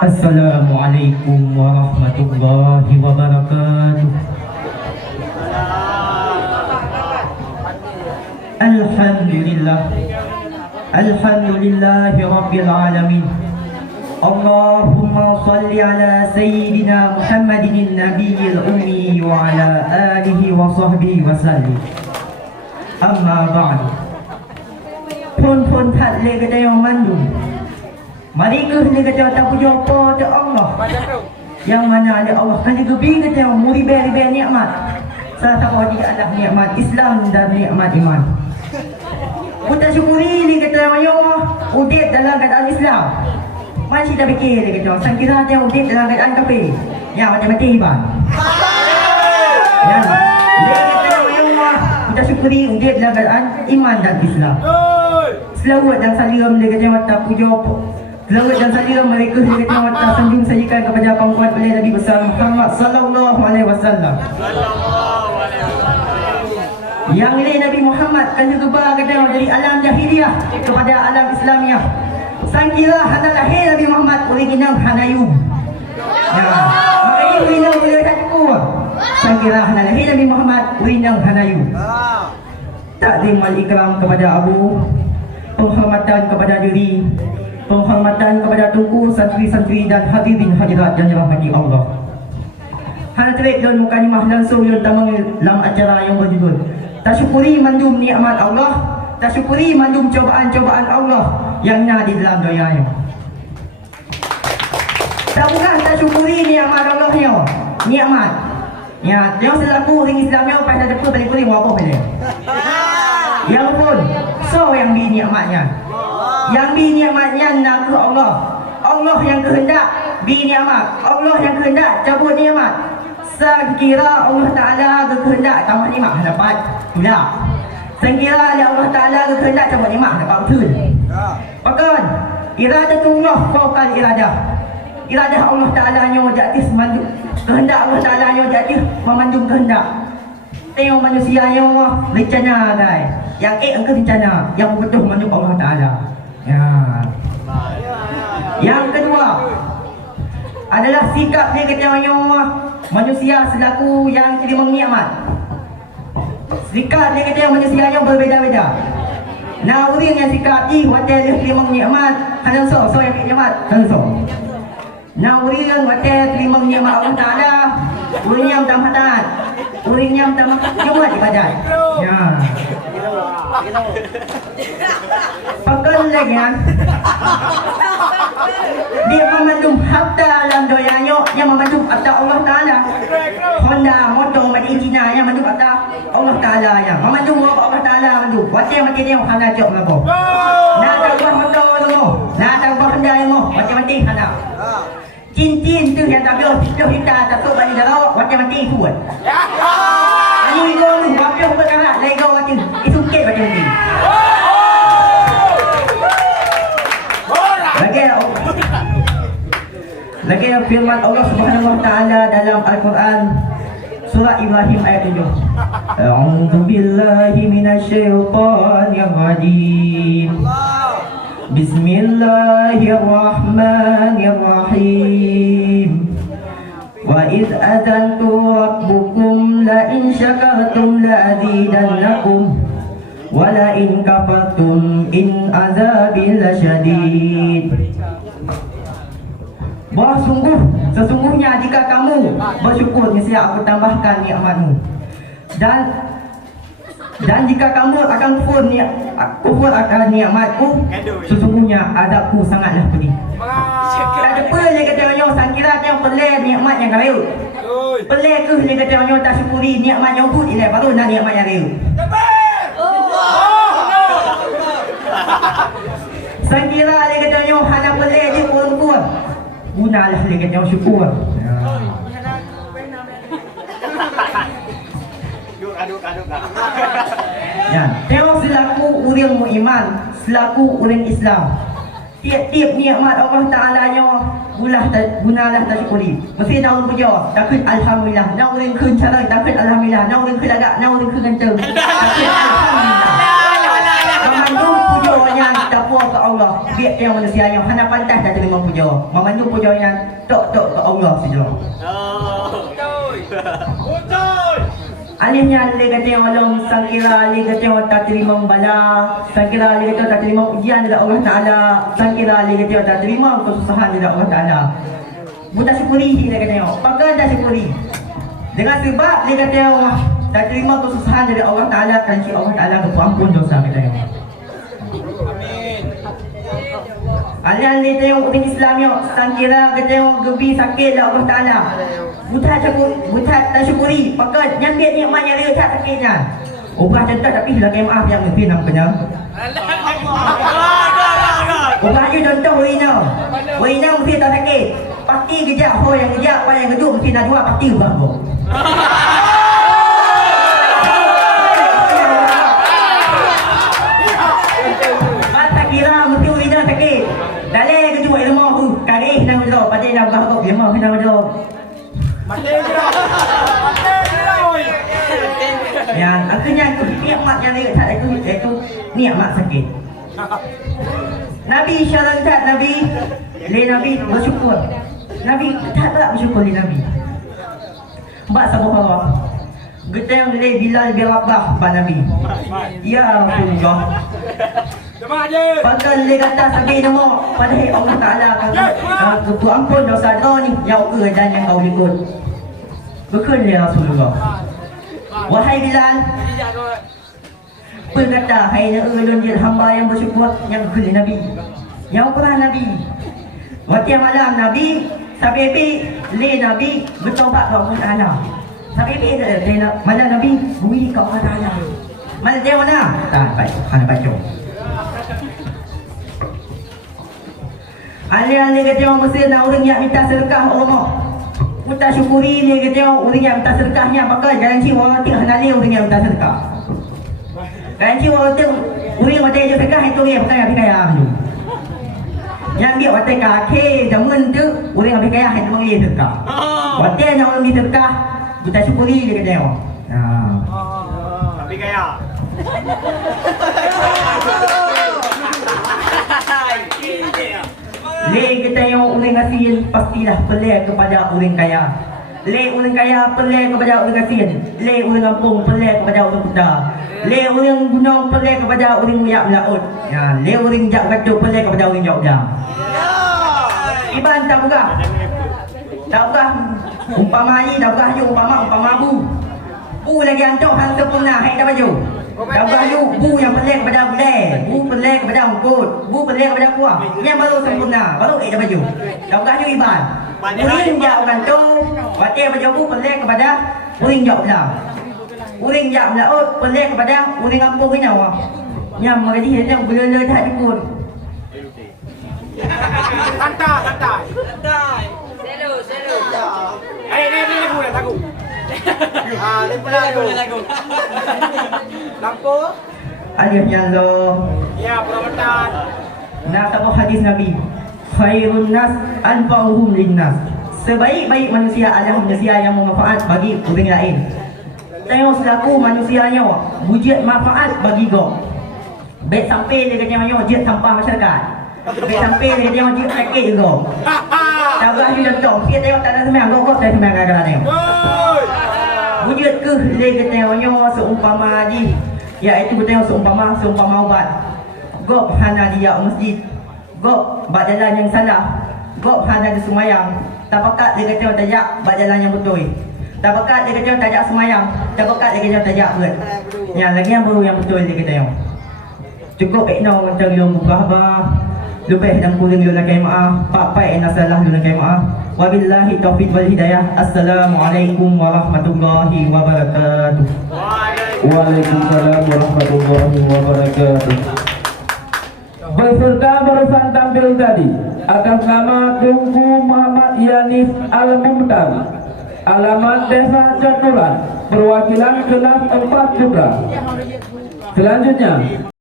Assalamualaikum warahmatullahi wabarakatuh. Alhamdulillah. Alhamdulillahi rabbil alamin. Allahumma salli ala sayyidina Muhammadin nabiyil ummi wa ala alihi wa sahbihi wa sallim. Amma ba'du. Pun tak le kata yang mandu. Mereka le kata tak puja apa Allah. Yang mana ada Allah kan gebi kata yang muribe-ribe nikmat. Salah satu dia adalah nikmat Islam dan nikmat iman. Kita syukuri ni kata yang Allah udit dalam keadaan Islam. Masih tak fikir dia kata sang kira dia udit dalam keadaan kafir. Ya mati-mati bang. Ya. Dia kata yang Allah kita syukuri udit dalam keadaan iman dan Islam. Selawat dan salam dia kata mata puja apa. Selawat dan salam mereka dia kata mata sanjung sajikan kepada pangkuan oleh Nabi besar Muhammad sallallahu alaihi wasallam. Yang ini Nabi Muhammad kan juga kata dari alam jahiliyah kepada alam Islamiah. Sang kira hana lahir Nabi Muhammad original Hanayub. Ya. Makanya original boleh tak cukup. Sang kira hana lahir Nabi Muhammad original Hanayub. Takdim al-ikram kepada Abu, penghormatan kepada diri, penghormatan kepada tungku santri-santri dan hadirin hadirat yang dirahmati Allah. Hal terik dan mukadimah langsung yang tamang dalam acara yang berjudul Tasyukuri mandum nikmat Allah, tasyukuri mandum cobaan-cobaan Allah yang ada di dalam doanya. Tak bukan tasyukuri nikmat Allah nya, nikmat. Ya, yang selaku orang Islam yang pasal depa balik kuring apa benda. Yang pun so yang bi nikmatnya. Yang bi nikmatnya nak ke Allah. Allah yang kehendak bi nikmat. Allah yang kehendak cabut nikmat. Sekira Allah Ta'ala kehendak tambah nikmat dapat tidak. Sekira Allah Ta'ala kehendak tambah nikmat dapat betul. Bahkan iradatullah fawqal iradah. Iradah Allah Ta'ala nya di atas mandum. Kehendak Allah Ta'ala nya di atas memandung kehendak. Tengok manusia yang rencana guys. Yang engkau rencana, yang betul mandum Allah Ta'ala. Ya. Yang kedua adalah sikap dia kata manusia selaku yang terima nikmat. Sikap dia kata manusia yang berbeza-beza. Nah, orang yang sikap ni wadah dia terima nikmat, hanya so yang nikmat, hanya so. Nah, orang yang wadah terima nikmat Allah Ta'ala, orang yang tambah taat, orang yang tambah nikmat ibadat. Ya. Pakal lagi kan. Dia memandung harta dalam doanya yang memandung harta Allah Ta'ala. Honda, motor, mati Cina yang memandung harta Allah Ta'ala yang memandung Allah Ta'ala memandung. Wajah mati dia hana jok ngapa. Nak tak buat motor tu. Nak tak buat Honda yang wajah mati hana. Cincin tu yang tak boleh kita tak tahu balik darah wajah mati kuat. Ini go ni wajah berkarat lego wajah. Itu kek wajah mati. Lagi firman Allah Subhanahu wa taala dalam Al-Quran surah Ibrahim ayat 7. A'udzu billahi minasyaitonir rajim. Bismillahirrahmanirrahim. Wa id adzantu rabbukum la in syakartum la azidannakum wa la in kafartum in azabi lasyadid. Bahawa sesungguhnya jika kamu bersyukur niscaya aku tambahkan nikmatmu. Dan jika kamu akan kufur akan nikmatku, sesungguhnya azabku sangatlah pedih. Tak ada apa dia kata orang sang kira yang pelik nikmat yang kaya. Pelik ke dia kata orang tak syukuri nikmat yang pun dia baru nak nikmat yang kaya. Sang kira dia kata orang hanya pelik dia kurang-kurang. Gunalah dia kata syukur. Ya, tengok selaku orang beriman, selaku orang Islam. Tiap-tiap nikmat Allah Ta'ala nya gunalah tersyukuri. Mesti nak orang puja, takut alhamdulillah. Nak orang kun cara, takut alhamdulillah. Nak orang kun agak, nak orang kun ganteng. Takut alhamdulillah. Kamu puja yang tak puas ke Allah. Allah, biar yang manusia yang hanya pantas dah terima puja. Memandu puja yang tok ke Allah saja. Alihnya dia kata yang Allah sangkira, dia kata yang tak terima bala, sangkira dia kata tak terima ujian dari Allah Ta'ala, sangkira dia kata tak terima kesusahan dari Allah Ta'ala. Buta syukuri dia kata yang, pakai dah syukuri. Dengan sebab dia kata yang tak terima kesusahan dari Allah Ta'ala, kerana Allah Ta'ala berampun dosa kata yang. Alian dia tengok orang Islam yang sangkira kata yang gebi sakit lah Allah Ta'ala. Buta tak syukuri, maka nyambil nikmatnya dia tak sakitnya. Ubah contoh tapi lagi maaf yang mesti nampaknya. Ubah je contoh Wina mesti tak sakit. Pasti kejap, yang kejap, yang kedua mesti nak dua pasti ubah kau. Masa kira mesti Wina sakit. Dalai kedua ilmu aku, karih nak berdoa, pada nak ubah kau, ilmu kena berdoa. Yang akhirnya nikmat yang dia tak itu nikmat sakit. Nabi syarat Nabi bersyukur. Nabi tak bersyukur li Nabi. Mbak sabar. Getang le Bilal bin Rabah ba Nabi. Ya Rasulullah. Pakai le kata sabi nama pada Allah Taala kau ampun dosa kau ni yang ke dan yang kau ikut. Betul ya Rasulullah. Wahai Bilal, berkata hai ulun dia hamba yang bersyukur yang kuli Nabi. Yang pernah Nabi. Waktu malam Nabi sampai le Nabi bertaubat kepada Allah Taala. Sampai malam Nabi bui kepada Allah Taala. Mana dia mana? Tak baik, hanya baca. Ali kata orang Mesir nak orang yang minta sedekah Allah. Kita syukuri dia kata orang yang minta sedekahnya, maka garansi orang tengah nali orang yang minta sedekah. Garansi orang tengah orang yang minta sedekah itu dia pakai apa kaya tu. Yang dia watai kaki zaman tu orang yang kaya itu bagi sedekah. Watai yang orang minta sedekah kita syukuri dia kata orang. Tapi kaya. Le kita yang orang kasihan pastilah pelik kepada orang kaya. Le orang kaya pelik kepada orang kasihan. Le orang kampung pelik kepada orang buta. Le orang gunung pelik kepada orang muyak melaut. Ya, le orang jak gaduh pelik kepada orang jak udang. Iban tak buka. Tak buka. Umpama ni tak buka je umpama bu. Bu lagi antok hang sempurna hai dah baju. Dah baju bu yang pelik kepada bulai, bu pelik kepada ungkut, bu pelik kepada kuah. Yang baru sempurna, baru dah baju. Dah baju iban. Uring jak gantung, watai baju bu pelik kepada uring jak udang. Uring jak melaut pelik kepada uring kampung punya wah. Yang mengaji yang belele tak dikut. Santai. Selo. Ni lagu dah lagu. Lagu. Lampu. Alif yang lo. Ya, perawatan. Nak tahu hadis Nabi. Khairun nas anfa'uhum linnas. Sebaik-baik manusia adalah manusia yang bermanfaat bagi orang lain. Tengok selaku manusianya wujud manfaat bagi kau. Baik sampai dia kata wujud sampah masyarakat. Baik sampai dia kata wujud sakit juga. Tak boleh juga tu. Kita tengok tak ada semang kau tak semang kadang-kadang tengok. Wujud ke dia kata seumpama haji. Iaitu kita tengok seumpama ubat. Gop hana dia masjid. Gop bak jalan yang salah. Gop hana dia semayang. Tak pakat dia kata tajak bak jalan yang betul. Tak pakat dia kata tajak semayang. Tak pakat dia kata tajak berat. Yang lagi yang baru yang betul dia kata yang. Cukup ikno macam yang berkhabar. Lebih dan kurang lu nak maaf. Pak yang salah lu nak maaf. Wabillahi taufiq wal hidayah. Assalamualaikum warahmatullahi wabarakatuh. Waalaikumsalam warahmatullahi wabarakatuh. Beserta barusan tampil tadi atas nama Tunku Muhammad Yanis Al-Mumtaz, alamat Desa Caturan, perwakilan kelas 4 Putra. Selanjutnya